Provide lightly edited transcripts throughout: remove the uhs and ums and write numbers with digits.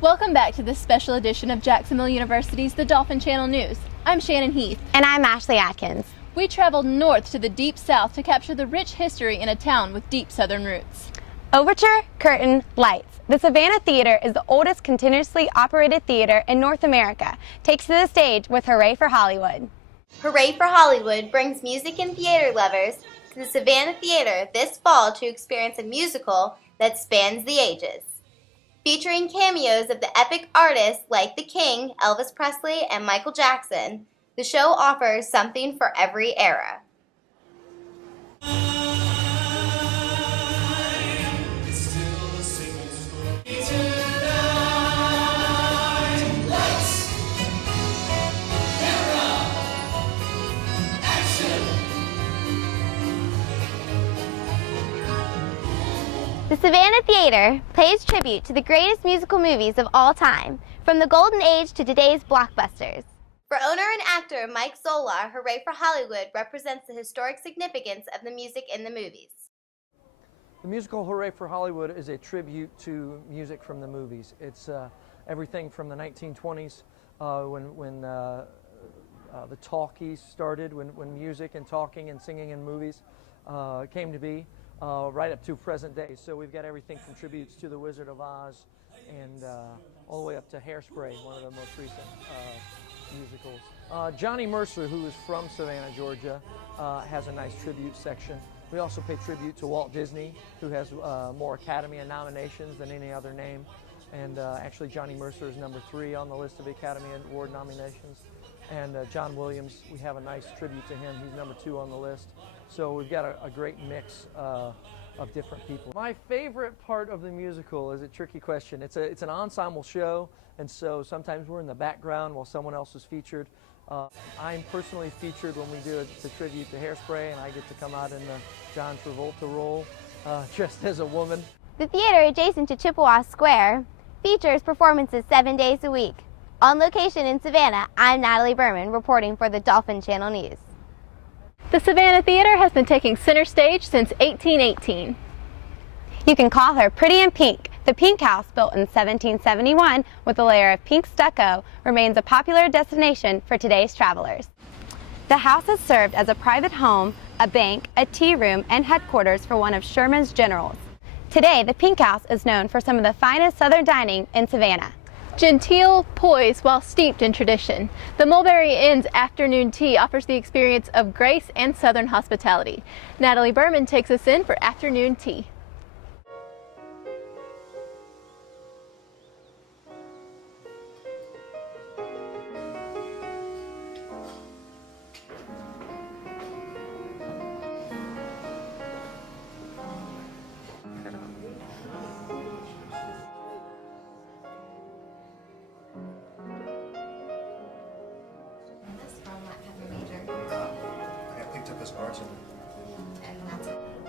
Welcome back to this special edition of Jacksonville University's The Dolphin Channel News. I'm Shannon Heath. And I'm Ashley Atkins. We traveled north to the deep south to capture the rich history in a town with deep southern roots. Overture, curtain, lights. The Savannah Theater is the oldest continuously operated theater in North America. Takes to the stage with Hooray for Hollywood. Hooray for Hollywood brings music and theater lovers to the Savannah Theater this fall to experience a musical that spans the ages. Featuring cameos of the epic artists like The King, Elvis Presley, and Michael Jackson, the show offers something for every era. The Savannah Theater pays tribute to the greatest musical movies of all time, from the golden age to today's blockbusters. For owner and actor Mike Zola, Hooray for Hollywood represents the historic significance of the music in the movies. The musical Hooray for Hollywood is a tribute to music from the movies. It's everything from the 1920s when the talkies started, when music and talking and singing in movies came to be, right up to present day. So we've got everything from tributes to The Wizard of Oz and all the way up to Hairspray, one of the most recent musicals. Johnny Mercer, who is from Savannah, Georgia, has a nice tribute section. We also pay tribute to Walt Disney, who has more Academy nominations than any other name. And actually Johnny Mercer is number 3 on the list of Academy Award nominations. And John Williams, we have a nice tribute to him. He's number 2 on the list. So we've got a great mix of different people. My favorite part of the musical is a tricky question. It's an ensemble show, and so sometimes we're in the background while someone else is featured. I'm personally featured when we do the tribute to Hairspray, and I get to come out in the John Travolta role, dressed as a woman. The theater adjacent to Chippewa Square features performances 7 days a week. On location in Savannah, I'm Natalie Berman reporting for the Dolphin Channel News. The Savannah Theater has been taking center stage since 1818. You can call her Pretty in Pink. The Pink House, built in 1771 with a layer of pink stucco, remains a popular destination for today's travelers. The house has served as a private home, a bank, a tea room, and headquarters for one of Sherman's generals. Today, the Pink House is known for some of the finest Southern dining in Savannah. Genteel, poised, while steeped in tradition, the Mulberry Inn's afternoon tea offers the experience of grace and Southern hospitality. Natalie Berman takes us in for afternoon tea.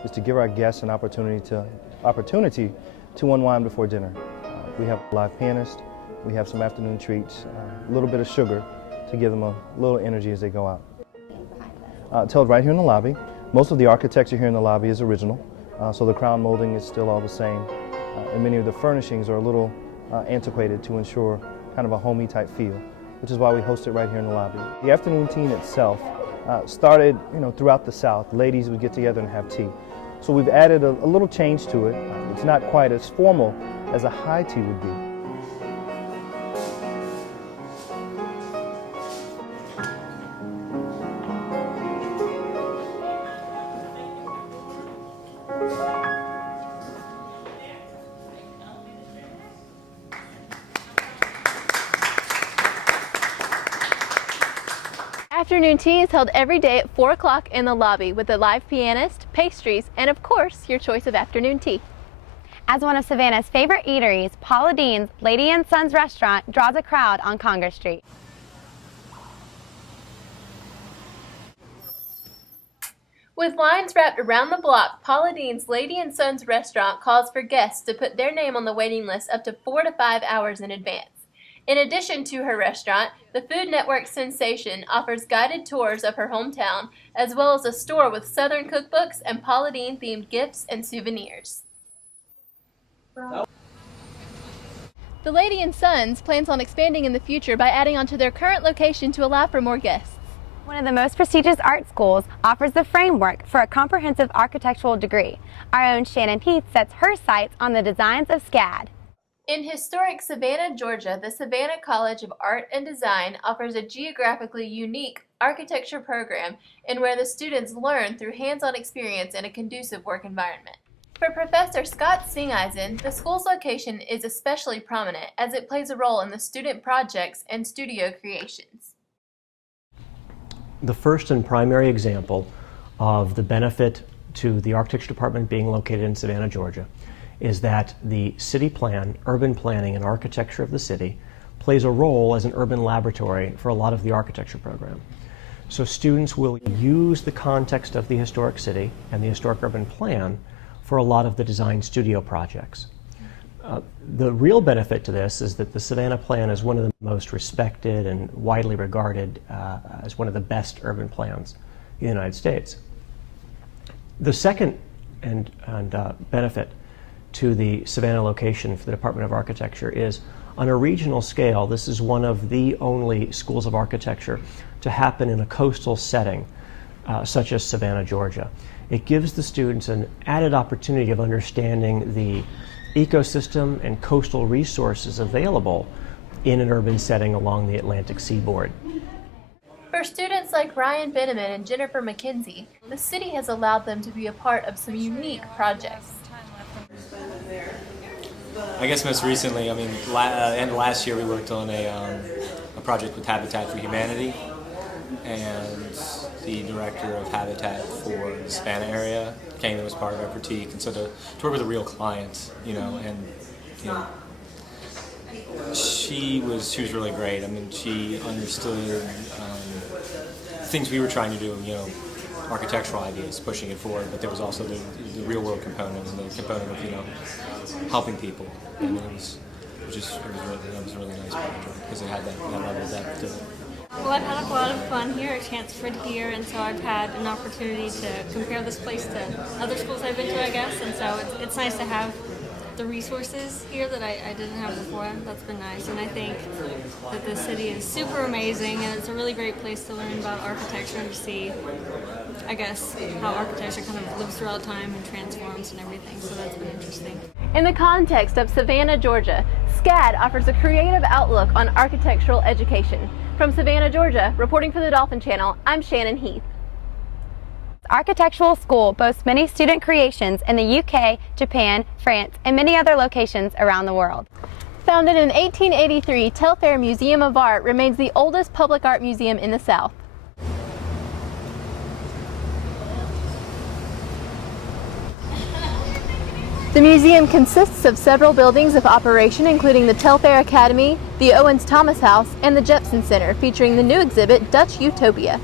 Is to give our guests an opportunity to unwind before dinner. We have a live pianist, we have some afternoon treats, a little bit of sugar to give them a little energy as they go out. It's held right here in the lobby. Most of the architecture here in the lobby is original, so the crown molding is still all the same, and many of the furnishings are a little antiquated to ensure kind of a homey type feel, which is why we host it right here in the lobby. The afternoon tea in itself started, throughout the South. Ladies would get together and have tea. So we've added a little change to it. It's not quite as formal as a high tea would be. Afternoon tea is held every day at 4 o'clock in the lobby with a live pianist, pastries, and of course, your choice of afternoon tea. As one of Savannah's favorite eateries, Paula Dean's Lady and Sons restaurant draws a crowd on Congress Street. With lines wrapped around the block, Paula Dean's Lady and Sons restaurant calls for guests to put their name on the waiting list up to 4 to 5 hours in advance. In addition to her restaurant, the Food Network sensation offers guided tours of her hometown, as well as a store with Southern cookbooks and Paula Dean-themed gifts and souvenirs. The Lady & Sons plans on expanding in the future by adding onto their current location to allow for more guests. One of the most prestigious art schools offers the framework for a comprehensive architectural degree. Our own Shannon Heath sets her sights on the designs of SCAD. In historic Savannah, Georgia, the Savannah College of Art and Design offers a geographically unique architecture program in where the students learn through hands-on experience in a conducive work environment. For Professor Scott Singeisen, the school's location is especially prominent as it plays a role in the student projects and studio creations. The first and primary example of the benefit to the architecture department being located in Savannah, Georgia, is that the city plan, urban planning and architecture of the city plays a role as an urban laboratory for a lot of the architecture program. So students will use the context of the historic city and the historic urban plan for a lot of the design studio projects. The real benefit to this is that the Savannah plan is one of the most respected and widely regarded as one of the best urban plans in the United States. The second benefit to the Savannah location for the Department of Architecture is, on a regional scale, this is one of the only schools of architecture to happen in a coastal setting, such as Savannah, Georgia. It gives the students an added opportunity of understanding the ecosystem and coastal resources available in an urban setting along the Atlantic seaboard. For students like Ryan Beneman and Jennifer McKenzie, the city has allowed them to be a part of some unique projects. I guess most recently, end of last year, we worked on a project with Habitat for Humanity, and the director of Habitat for the Savannah area came and was part of our critique, and so to work with a real client, she was really great. I mean, she understood things we were trying to do, architectural ideas, pushing it forward, but there was also the real world component and the component of helping people, and it was a really nice project because it had that level of depth to it. Well, I've had a lot of fun here, a chance for it here, and so I've had an opportunity to compare this place to other schools I've been to, I guess, and so it's nice to have the resources here that I didn't have before. That's been nice, and I think that the city is super amazing, and it's a really great place to learn about architecture and to see, I guess, how architecture kind of lives throughout time and transforms and everything, so that's been interesting. In the context of Savannah, Georgia, SCAD offers a creative outlook on architectural education. From Savannah, Georgia, reporting for the Dolphin Channel, I'm Shannon Heath. Architectural School boasts many student creations in the UK, Japan, France, and many other locations around the world. Founded in 1883, Telfair Museum of Art remains the oldest public art museum in the South. The museum consists of several buildings of operation, including the Telfair Academy, the Owens Thomas House, and the Jepson Center, featuring the new exhibit, Dutch Utopia.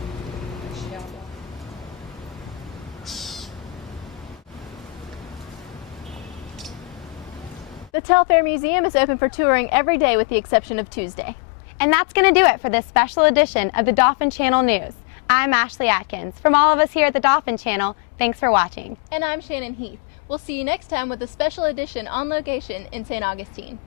The Telfair Museum is open for touring every day with the exception of Tuesday. And that's going to do it for this special edition of the Dolphin Channel News. I'm Ashley Atkins. From all of us here at the Dolphin Channel, thanks for watching. And I'm Shannon Heath. We'll see you next time with a special edition on location in St. Augustine.